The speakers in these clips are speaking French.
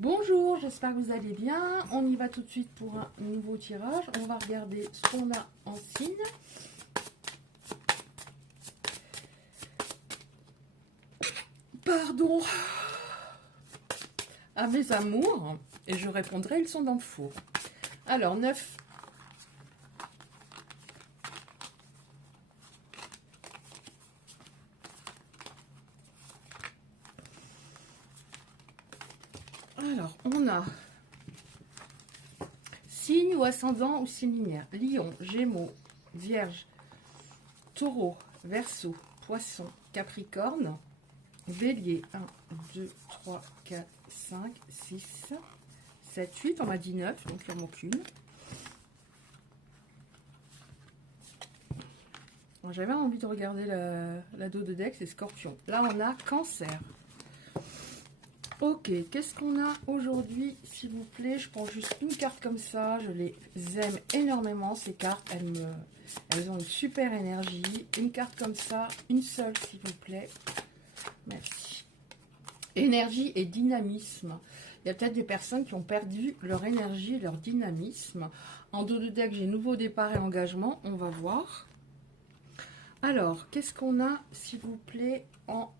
Bonjour, j'espère que vous allez bien. On y va tout de suite pour un nouveau tirage. On va regarder ce qu'on a en signe. Pardon à mes amours. Et je répondrai, ils sont dans le four. Alors, 9. Alors, on a signe ou ascendant ou signe linéaire. Lion, Gémeaux, Vierge, Taureau, Verseau, Poisson, Capricorne, Bélier. 1, 2, 3, 4, 5, 6, 7, 8. On m'a dit 9, donc il en manque une. J'avais envie de regarder la dos de deck, c'est Scorpion. Là, on a Cancer. Ok, qu'est-ce qu'on a aujourd'hui, s'il vous plaît? Je prends juste une carte comme ça. Je les aime énormément, ces cartes. Elles ont une super énergie. Une carte comme ça, une seule, s'il vous plaît. Merci. Énergie et dynamisme. Il y a peut-être des personnes qui ont perdu leur énergie et leur dynamisme. En dos de deck, j'ai nouveau départ et engagement. On va voir. Alors, qu'est-ce qu'on a, s'il vous plaît, en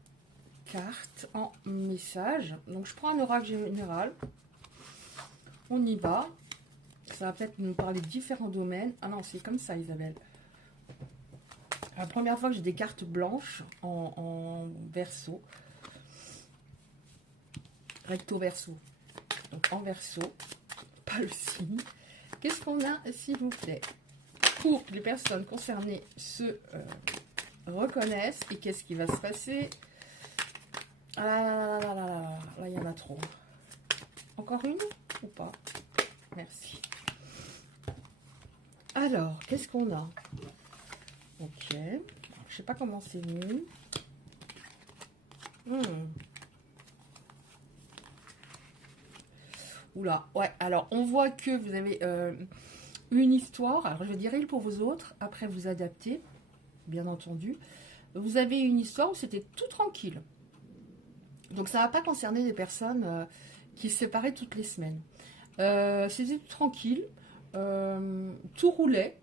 carte, en message? Donc, je prends un oracle général. On y va. Ça va peut-être nous parler de différents domaines. Ah non, c'est comme ça, Isabelle. La première fois que j'ai des cartes blanches en verso. Recto verso. Donc, en verso. Pas le signe. Qu'est-ce qu'on a, s'il vous plaît, pour que les personnes concernées se reconnaissent? Et qu'est-ce qui va se passer? Ah là, il y en a trop. Encore une ou pas? Merci. Alors, qu'est-ce qu'on a? Ok. Je sais pas comment c'est venu. Oula, ouais. Alors, on voit que vous avez une histoire. Alors, je dirais pour vous autres. Après, vous adaptez, bien entendu. Vous avez une histoire où c'était tout tranquille. Donc, ça ne va pas concerner des personnes qui se séparaient toutes les semaines. C'était tout tranquille. Tout roulait.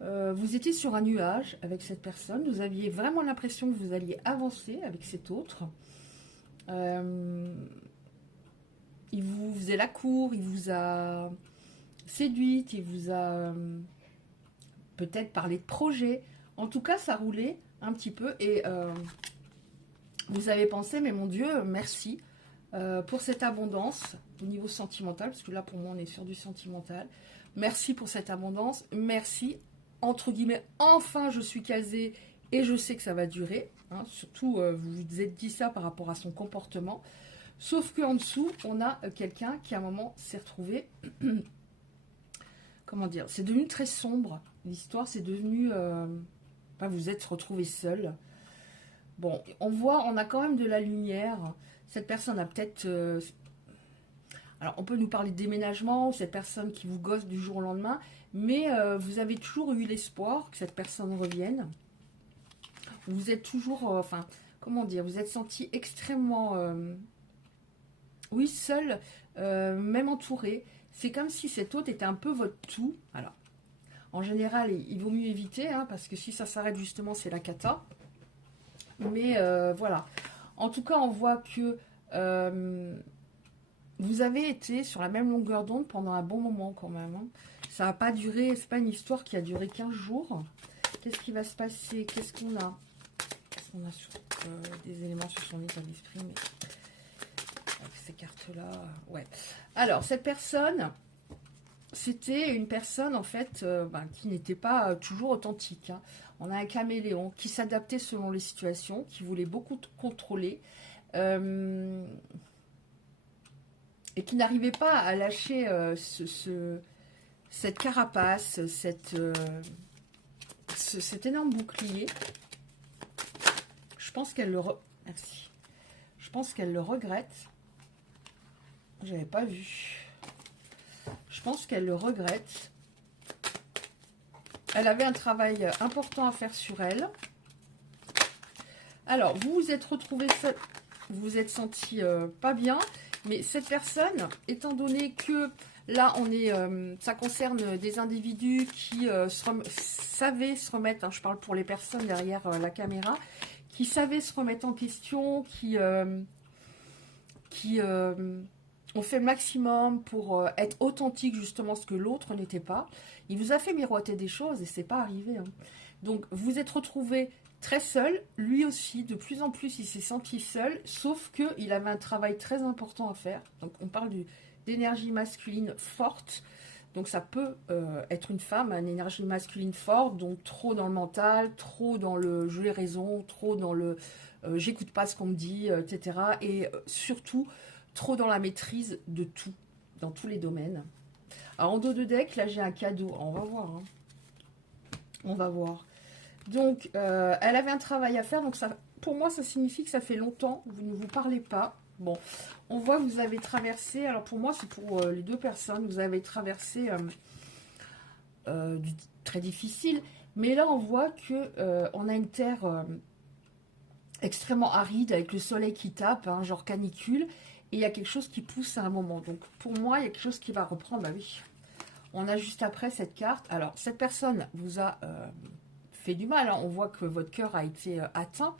Vous étiez sur un nuage avec cette personne. Vous aviez vraiment l'impression que vous alliez avancer avec cet autre. Il vous faisait la cour, il vous a séduite, il vous a peut-être parlé de projet. En tout cas, ça roulait un petit peu et vous avez pensé, mais mon Dieu, merci pour cette abondance au niveau sentimental, parce que là, pour moi, on est sur du sentimental. Merci pour cette abondance, merci, entre guillemets, enfin, je suis casée et je sais que ça va durer. Hein, surtout, vous vous êtes dit ça par rapport à son comportement. Sauf qu'en dessous, on a quelqu'un qui, à un moment, s'est retrouvé... comment dire? C'est devenu très sombre. L'histoire, c'est devenu... vous êtes retrouvé seul. Bon, on a quand même de la lumière. Cette personne a peut-être... alors, on peut nous parler de déménagement, ou cette personne qui vous gosse du jour au lendemain, mais vous avez toujours eu l'espoir que cette personne revienne. Vous êtes toujours... comment dire? Vous êtes senti extrêmement... oui, seul, même entouré. C'est comme si cet autre était un peu votre tout. Alors, en général, il vaut mieux éviter, hein, parce que si ça s'arrête justement, c'est la cata. Mais voilà. En tout cas, on voit que vous avez été sur la même longueur d'onde pendant un bon moment quand même. Hein. Ça n'a pas duré, c'est pas une histoire qui a duré 15 jours. Qu'est-ce qui va se passer? Qu'est-ce qu'on a? Qu'est-ce qu'on a sur des éléments sur son état d'esprit, mais... ces cartes-là, ouais. Alors, cette personne, c'était une personne, en fait, qui n'était pas toujours authentique. Hein. On a un caméléon qui s'adaptait selon les situations, qui voulait beaucoup contrôler, et qui n'arrivait pas à lâcher cette carapace, cet énorme bouclier. Je pense qu'elle le... Merci. Je pense qu'elle le regrette. J'avais pas vu. Je pense qu'elle le regrette. Elle avait un travail important à faire sur elle. Alors, vous vous êtes retrouvé seul. Vous vous êtes senti pas bien. Mais cette personne, étant donné que là, ça concerne des individus qui savaient se remettre, hein, je parle pour les personnes derrière la caméra, qui savaient se remettre en question, qui ont fait le maximum pour être authentique, justement, ce que l'autre n'était pas. Il vous a fait miroiter des choses et c'est pas arrivé. Hein. Donc, vous êtes retrouvé très seul. Lui aussi, de plus en plus, il s'est senti seul, sauf qu'il avait un travail très important à faire. Donc, on parle d'énergie masculine forte. Donc, ça peut être une femme, une énergie masculine forte, donc trop dans le mental, trop dans le « j'ai raison », trop dans le j'écoute pas ce qu'on me dit, etc. Et surtout, trop dans la maîtrise de tout, dans tous les domaines. Alors, en dos de deck, là, j'ai un cadeau. On va voir. Hein. On va voir. Donc, elle avait un travail à faire. Donc, ça, pour moi, ça signifie que ça fait longtemps. Vous ne vous parlez pas. Bon, on voit que vous avez traversé. Alors, pour moi, c'est pour les deux personnes. Vous avez traversé du très difficile. Mais là, on voit que on a une terre extrêmement aride avec le soleil qui tape, hein, genre canicule. Et il y a quelque chose qui pousse à un moment. Donc, pour moi, il y a quelque chose qui va reprendre. Bah oui. On a juste après cette carte. Alors, cette personne vous a fait du mal. Hein. On voit que votre cœur a été atteint.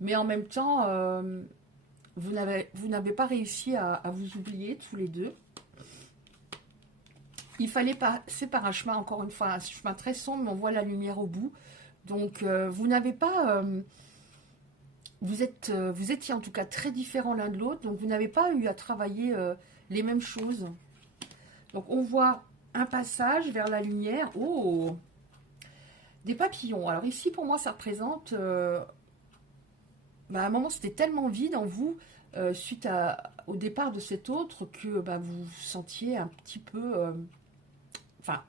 Mais en même temps, vous n'avez pas réussi à vous oublier tous les deux. Il fallait passer par un chemin, encore une fois, un chemin très sombre, mais on voit la lumière au bout. Donc, vous n'avez pas... vous étiez en tout cas très différents l'un de l'autre. Donc, vous n'avez pas eu à travailler les mêmes choses. Donc, on voit un passage vers la lumière. Oh! Des papillons. Alors ici, pour moi, ça représente... à un moment, c'était tellement vide en vous, suite au départ de cet autre, que vous vous sentiez un petit peu... Enfin,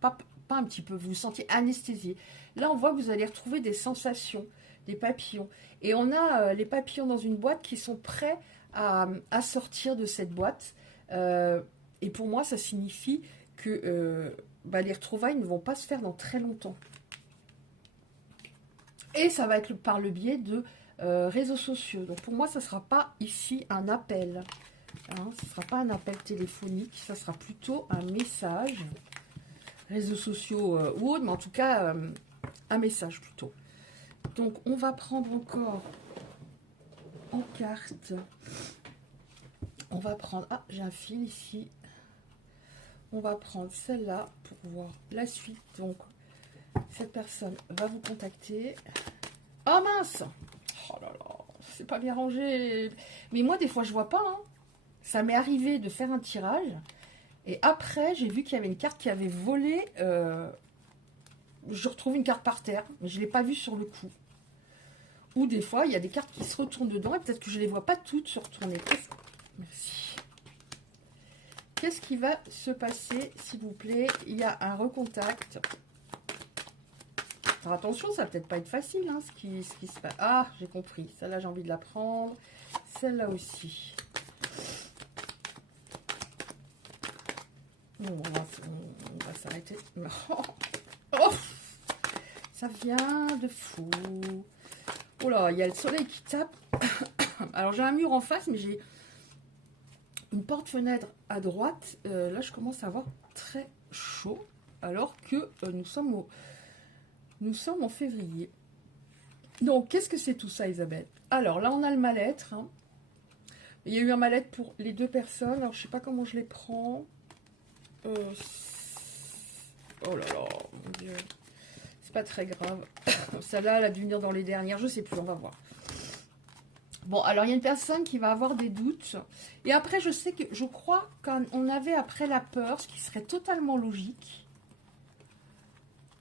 pas un petit peu, vous vous sentiez anesthésié. Là, on voit que vous allez retrouver des sensations, des papillons. Et on a les papillons dans une boîte qui sont prêts à sortir de cette boîte. Et pour moi, ça signifie que les retrouvailles ne vont pas se faire dans très longtemps. Et ça va être par le biais de réseaux sociaux. Donc pour moi, ça ne sera pas ici un appel. Hein, ce ne sera pas un appel téléphonique, ça sera plutôt un message. Réseaux sociaux ou autre, mais en tout cas, un message plutôt. Donc on va prendre encore en carte. On va prendre... Ah, j'ai un fil ici. On va prendre celle-là pour voir la suite. Donc, cette personne va vous contacter. Oh mince! Oh là là, c'est pas bien rangé. Mais moi, des fois, je vois pas. Hein. Ça m'est arrivé de faire un tirage. Et après, j'ai vu qu'il y avait une carte qui avait volé. Je retrouve une carte par terre, mais je ne l'ai pas vue sur le coup. Ou des fois, il y a des cartes qui se retournent dedans. Et peut-être que je ne les vois pas toutes se retourner. Merci. Qu'est-ce qui va se passer, s'il vous plaît? Il y a un recontact. Alors attention, ça va peut-être pas être facile, hein, ce qui se passe. Ah, j'ai compris. Celle-là, j'ai envie de la prendre. Celle-là aussi. Bon, on va s'arrêter. Oh, ça vient de fou. Oh là, il y a le soleil qui tape. Alors, j'ai un mur en face, mais j'ai une porte-fenêtre à droite. Là, je commence à avoir très chaud. Alors que nous sommes en février. Donc, qu'est-ce que c'est tout ça, Isabelle? Alors, là, on a le mal-être. Hein. Il y a eu un mal-être pour les deux personnes. Alors, je sais pas comment je les prends. Oh là là, mon Dieu. C'est pas très grave. Celle-là, elle a dû venir dans les dernières. Je sais plus, on va voir. Bon, alors, il y a une personne qui va avoir des doutes. Et après, je crois qu'on avait après la peur, ce qui serait totalement logique.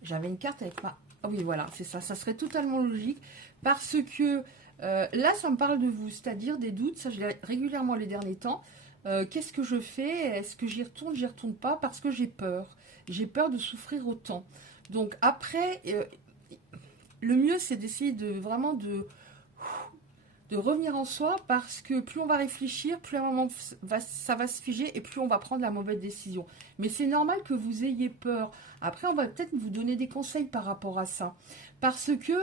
J'avais une carte avec ma... Ah oui, voilà, c'est ça. Ça serait totalement logique. Parce que là, ça me parle de vous. C'est-à-dire des doutes. Ça, je l'ai régulièrement les derniers temps. Qu'est-ce que je fais? Est-ce que j'y retourne pas? Parce que j'ai peur. J'ai peur de souffrir autant. Donc après, le mieux, c'est d'essayer vraiment de revenir en soi, parce que plus on va réfléchir, plus à un moment ça va se figer et plus on va prendre la mauvaise décision. Mais c'est normal que vous ayez peur. Après, on va peut-être vous donner des conseils par rapport à ça. Parce que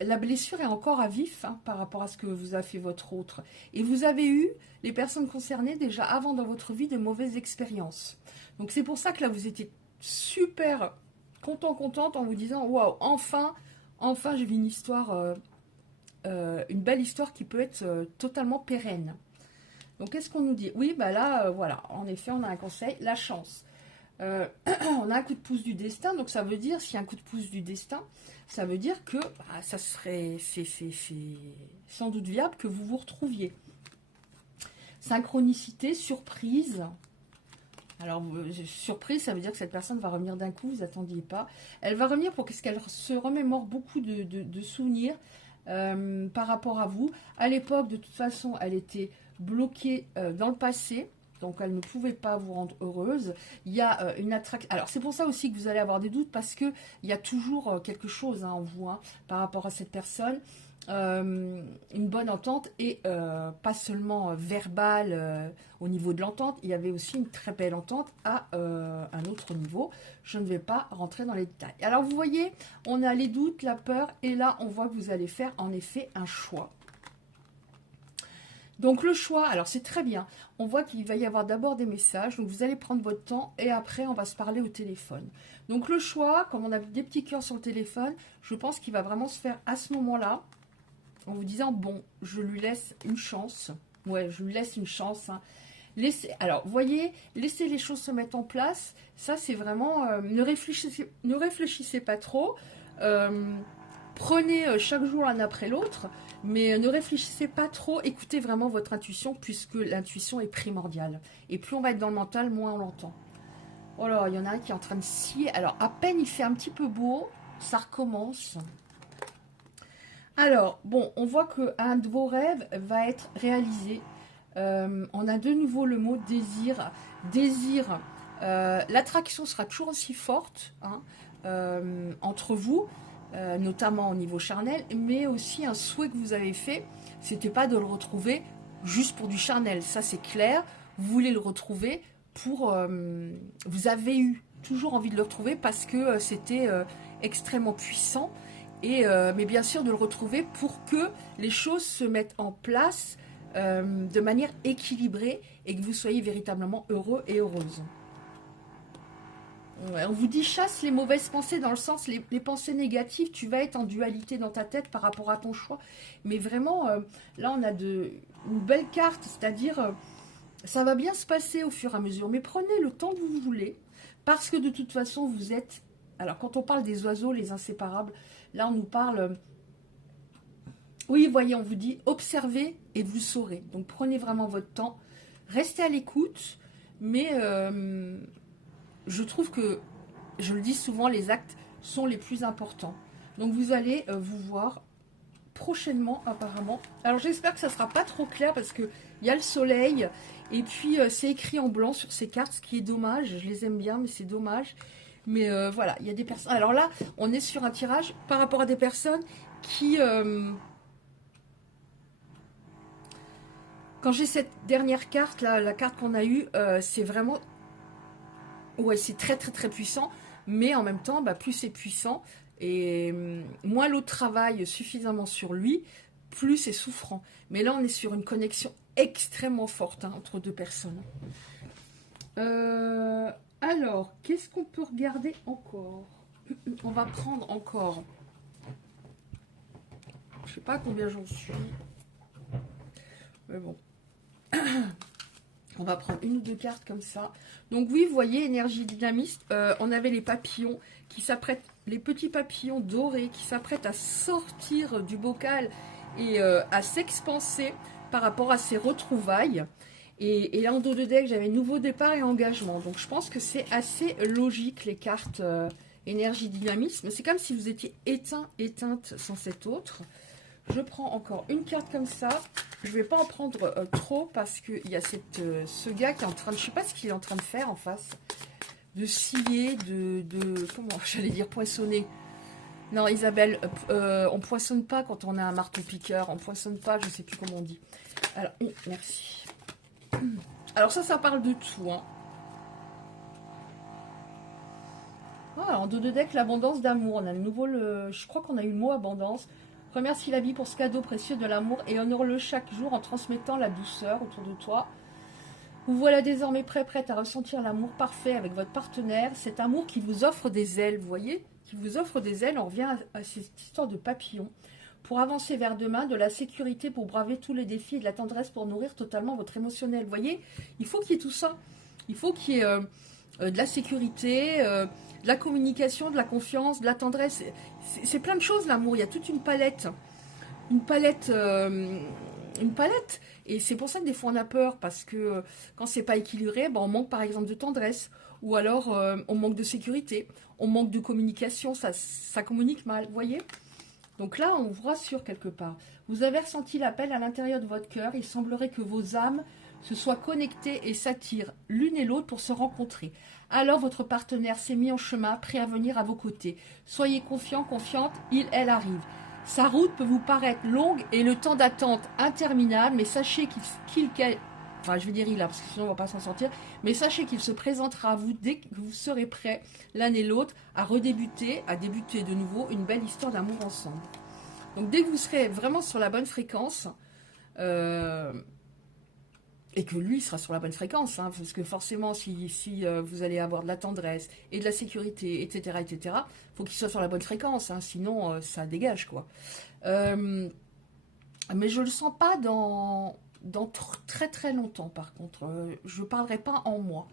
la blessure est encore à vif hein, par rapport à ce que vous a fait votre autre. Et vous avez eu, les personnes concernées, déjà avant dans votre vie, de mauvaises expériences. Donc c'est pour ça que là, vous étiez super contente en vous disant, waouh, enfin, j'ai vu une histoire, une belle histoire qui peut être totalement pérenne. Donc qu'est-ce qu'on nous dit? Oui, bah là, voilà, en effet, on a un conseil, la chance. On a un coup de pouce du destin, donc ça veut dire, s'il y a un coup de pouce du destin, ça veut dire que bah, c'est sans doute viable que vous vous retrouviez. Synchronicité, surprise. Alors, surprise, ça veut dire que cette personne va revenir d'un coup, vous n'attendiez pas. Elle va revenir pour qu'elle se remémore beaucoup de souvenirs par rapport à vous. À l'époque, de toute façon, elle était bloquée dans le passé. Donc, elle ne pouvait pas vous rendre heureuse. Il y a une attraction. Alors, c'est pour ça aussi que vous allez avoir des doutes, parce qu'il y a toujours quelque chose hein, en vous hein, par rapport à cette personne. Une bonne entente et pas seulement verbale au niveau de l'entente, il y avait aussi une très belle entente à un autre niveau. Je ne vais pas rentrer dans les détails. Alors, vous voyez, on a les doutes, la peur, et là, on voit que vous allez faire en effet un choix. Donc le choix, alors c'est très bien, on voit qu'il va y avoir d'abord des messages, donc vous allez prendre votre temps et après on va se parler au téléphone. Donc le choix, comme on a des petits cœurs sur le téléphone, je pense qu'il va vraiment se faire à ce moment-là, en vous disant, bon, je lui laisse une chance, ouais, je lui laisse une chance, hein. Alors, vous voyez, laissez les choses se mettre en place, ça c'est vraiment, ne réfléchissez pas trop, prenez chaque jour l'un après l'autre, mais ne réfléchissez pas trop, écoutez vraiment votre intuition, puisque l'intuition est primordiale. Et plus on va être dans le mental, moins on l'entend. Oh là, il y en a un qui est en train de scier. Alors, à peine il fait un petit peu beau, ça recommence. Alors, bon, on voit qu'un de vos rêves va être réalisé. On a de nouveau le mot désir. Désir, l'attraction sera toujours aussi forte hein, entre vous. Notamment au niveau charnel, mais aussi un souhait que vous avez fait, c'était pas de le retrouver juste pour du charnel, ça c'est clair, vous voulez le retrouver pour... vous avez eu toujours envie de le retrouver parce que c'était extrêmement puissant, et, mais bien sûr de le retrouver pour que les choses se mettent en place de manière équilibrée et que vous soyez véritablement heureux et heureuse. Ouais, on vous dit chasse les mauvaises pensées dans le sens, les pensées négatives, tu vas être en dualité dans ta tête par rapport à ton choix. Mais vraiment, là on a une belle carte, c'est-à-dire ça va bien se passer au fur et à mesure. Mais prenez le temps que vous voulez, parce que de toute façon vous êtes... Alors quand on parle des oiseaux, les inséparables, là on nous parle... oui, voyez, on vous dit observez et vous saurez. Donc prenez vraiment votre temps, restez à l'écoute, mais... je trouve que, je le dis souvent, les actes sont les plus importants. Donc vous allez vous voir prochainement apparemment. Alors j'espère que ça ne sera pas trop clair parce qu'il y a le soleil et puis c'est écrit en blanc sur ces cartes, ce qui est dommage. Je les aime bien mais c'est dommage. Mais voilà, il y a des personnes... Alors là, on est sur un tirage par rapport à des personnes qui... Quand j'ai cette dernière carte, là, la carte qu'on a eue, c'est vraiment... Ouais, c'est très très très puissant, mais en même temps, bah, plus c'est puissant, et moins l'autre travaille suffisamment sur lui, plus c'est souffrant. Mais là, on est sur une extrêmement forte hein, entre deux personnes. Alors, qu'est-ce qu'on peut regarder encore? On va prendre encore... Je sais pas combien j'en suis. Mais bon... On va prendre une ou deux cartes comme ça. Donc oui, vous voyez, énergie dynamiste. On avait les papillons qui s'apprêtent, les petits papillons dorés qui s'apprêtent à sortir du bocal et à s'expanser par rapport à ces retrouvailles. Et là, en dos de deck, j'avais nouveau départ et engagement. Donc je pense que c'est assez logique, les cartes énergie dynamisme. C'est comme si vous étiez éteinte sans cette autre. Je prends encore une carte comme ça. Je ne vais pas en prendre trop parce qu'il y a ce gars qui est en train de... Je ne sais pas ce qu'il est en train de faire en face. De scier, comment j'allais dire poinçonner. Non, Isabelle, on ne poinçonne pas quand on a un marteau-piqueur. On ne poinçonne pas, je ne sais plus comment on dit. Alors, merci. Alors ça parle de tout. Hein. Voilà, en dos de deck, l'abondance d'amour. On a le nouveau... je crois qu'on a eu le mot abondance. Remercie la vie pour ce cadeau précieux de l'amour et honore-le chaque jour en transmettant la douceur autour de toi. Vous voilà désormais prête à ressentir l'amour parfait avec votre partenaire. Cet amour qui vous offre des ailes, vous voyez, qui vous offre des ailes. On revient à cette histoire de papillon. Pour avancer vers demain, de la sécurité pour braver tous les défis et de la tendresse pour nourrir totalement votre émotionnel. Vous voyez, il faut qu'il y ait tout ça. Il faut qu'il y ait de la sécurité, de la communication, de la confiance, de la tendresse. C'est plein de choses l'amour. Il y a toute une palette. Une palette. Une palette. Et c'est pour ça que des fois on a peur, parce que quand c'est pas équilibré, on manque par exemple de tendresse, ou alors on manque de sécurité, on manque de communication, ça communique mal, vous voyez. Donc là, on vous rassure quelque part. Vous avez ressenti l'appel à l'intérieur de votre cœur. Il semblerait que vos âmes se soient connectées et s'attirent l'une et l'autre pour se rencontrer. Alors votre partenaire s'est mis en chemin, prêt à venir à vos côtés. Soyez confiants, confiante, elle arrive. Sa route peut vous paraître longue et le temps d'attente interminable, mais sachez enfin je vais dire il a, parce que sinon on ne va pas s'en sortir, mais sachez qu'il se présentera à vous dès que vous serez prêts, l'un et l'autre, à débuter de nouveau une belle histoire d'amour ensemble. Donc dès que vous serez vraiment sur la bonne fréquence, et que lui sera sur la bonne fréquence, parce que forcément si vous allez avoir de la tendresse et de la sécurité, etc., il faut qu'il soit sur la bonne fréquence, sinon ça dégage quoi. Mais je le sens pas dans très très longtemps par contre. Je parlerai pas en mois,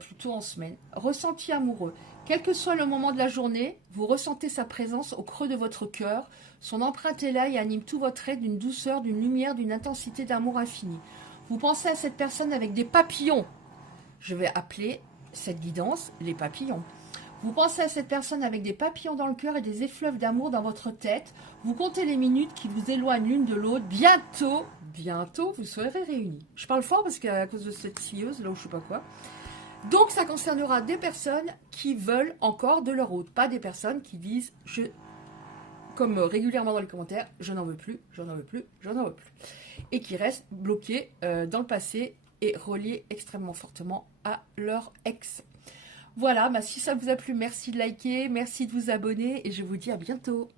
plutôt en semaine. Ressenti amoureux. Quel que soit le moment de la journée, vous ressentez sa présence au creux de votre cœur. Son empreinte est là et anime tout votre être d'une douceur, d'une lumière, d'une intensité d'amour infini. Vous pensez à cette personne avec des papillons. Je vais appeler cette guidance les papillons. Vous pensez à cette personne avec des papillons dans le cœur et des effluves d'amour dans votre tête. Vous comptez les minutes qui vous éloignent l'une de l'autre. Bientôt, vous serez réunis. Je parle fort parce qu'à cause de cette scieuse, là où je sais pas quoi. Donc, ça concernera des personnes qui veulent encore de leur autre. Pas des personnes qui disent, comme régulièrement dans les commentaires, je n'en veux plus, j'en veux plus, j'en veux plus. Et qui restent bloqués dans le passé et reliés extrêmement fortement à leur ex. Voilà, si ça vous a plu, merci de liker, merci de vous abonner et je vous dis à bientôt.